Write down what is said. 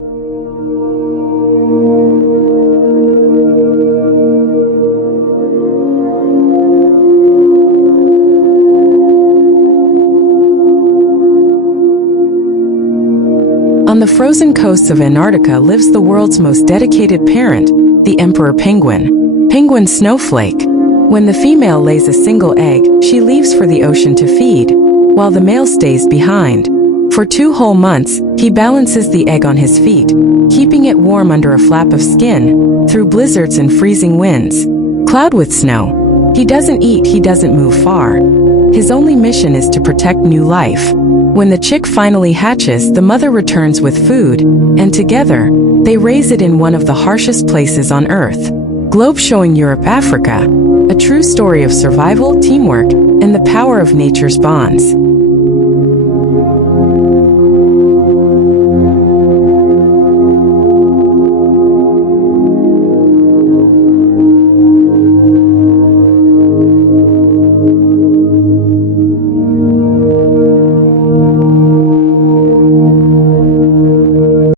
On the frozen coasts of Antarctica lives the world's most dedicated parent, the emperor penguin. Penguin snowflake. When the female lays a single egg, she leaves for the ocean to feed, while the male stays behind. For 2 whole months, he balances the egg on his feet, keeping it warm under a flap of skin, through blizzards and freezing winds. Cloud with snow. He doesn't eat, he doesn't move far. His only mission is to protect new life. When the chick finally hatches, the mother returns with food, and together, they raise it in one of the harshest places on Earth. Globe showing Europe, Africa. A true story of survival, teamwork, and the power of nature's bonds.